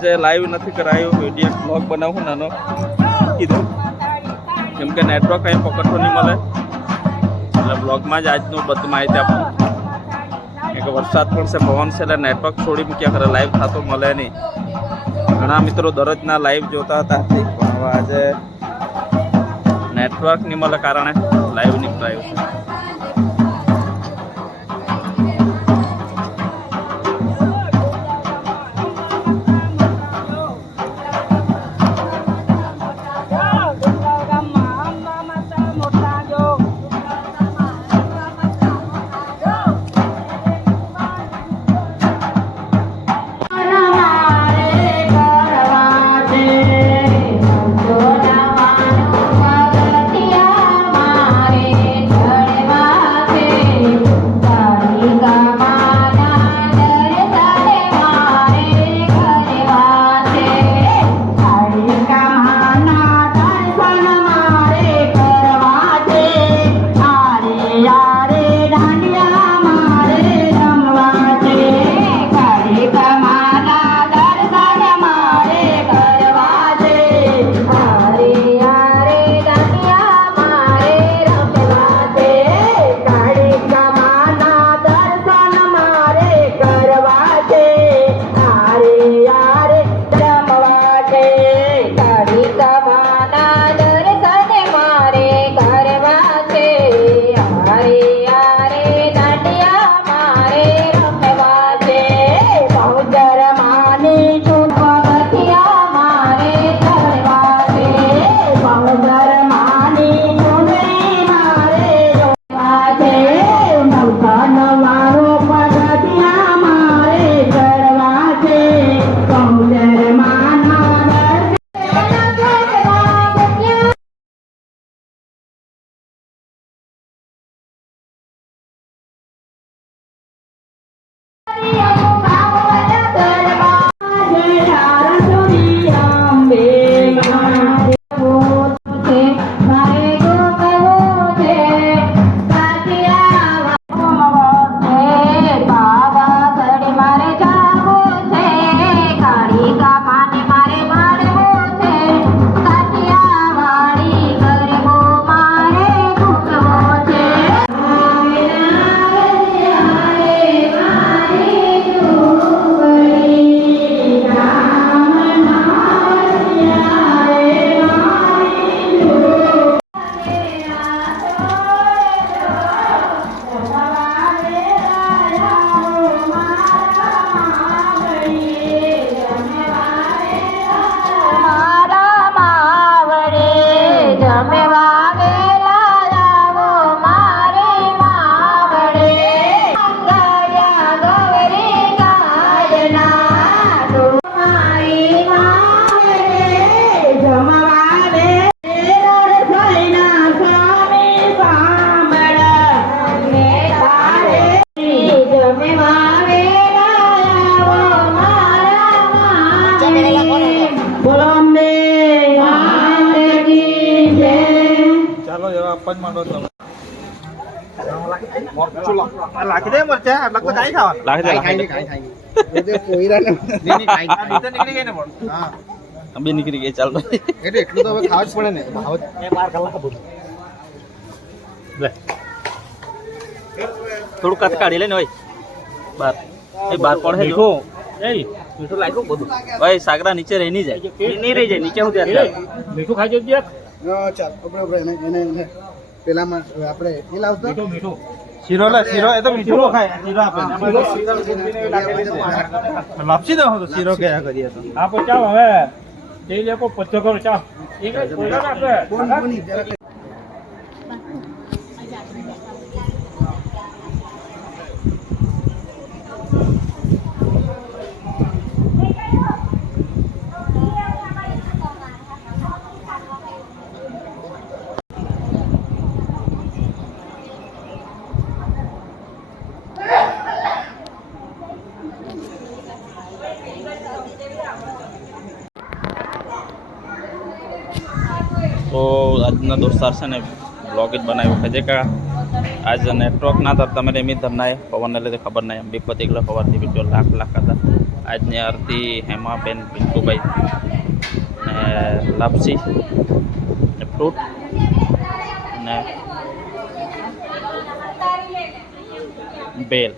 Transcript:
આજે લાઈવ નથી કરાયું વીડિયો બ્લોગ બનાવું નાનો. કીધું. કેમ કે નેટવર્ક કંઈ પકડતો નહીં મળે. એટલે બ્લોગમાં જ આજનું બધું માહિતી આપું. એક વરસાદ પણ છે, પવન છે, એટલે નેટવર્ક છોડી મૂક્યા ખરે લાઈવ થતો મળે નહીં. ઘણા મિત્રો દરરોજના લાઈવ જોતા હતા. પણ આજે નેટવર્ક નહીં મળે કારણે લાઈવ નહીં કરાયું છે. લાખી દે મરચા આટલા તો કાંઈ ખાવા. લાગે છે લાગે છે. નીકળી ગઈ ને પણ. હા. અંબી નીકળી ગઈ ચાલ. એટલે એટલું તો હવે ખાવા જ પડે ને. ભાવ થોડું કાચ કાઢી લે ને બાર. એ બાર કોણ હે જો. મીઠું. લાગ્યું બધું? ભાઈ સાગરા નીચે રહી નહીં જાય. નહીં રહી જાય નીચે હું ત્યાં મીઠું ખાઈ જજો ચાલ આપણે આપણે એને એને એને. પેલામાં આપણે એ લાવતો શીરો લે શીરો એ તો મીઠું ખાય. શીરો આપે. લાપસી દો તો શીરો કયા કરીએ તો? પણ ચાલ હવે તે લોકો પચ્ચો કરો આપે તો આજના દોસ્તાર છે ને બ્લોગ જ બનાવ્યો છે. જે કે આજ નેટવર્ક ના હતા તમે એમ ધરનાય પવનને લીધે ખબર નહીં અંબી પતિ ગયેલો સવારથી બીજો લાખ લાખ હતા. આજની આરતી હેમાબેન પિન્ટુભાઈ ને લાપસી ને ફ્રૂટ ને બેલ.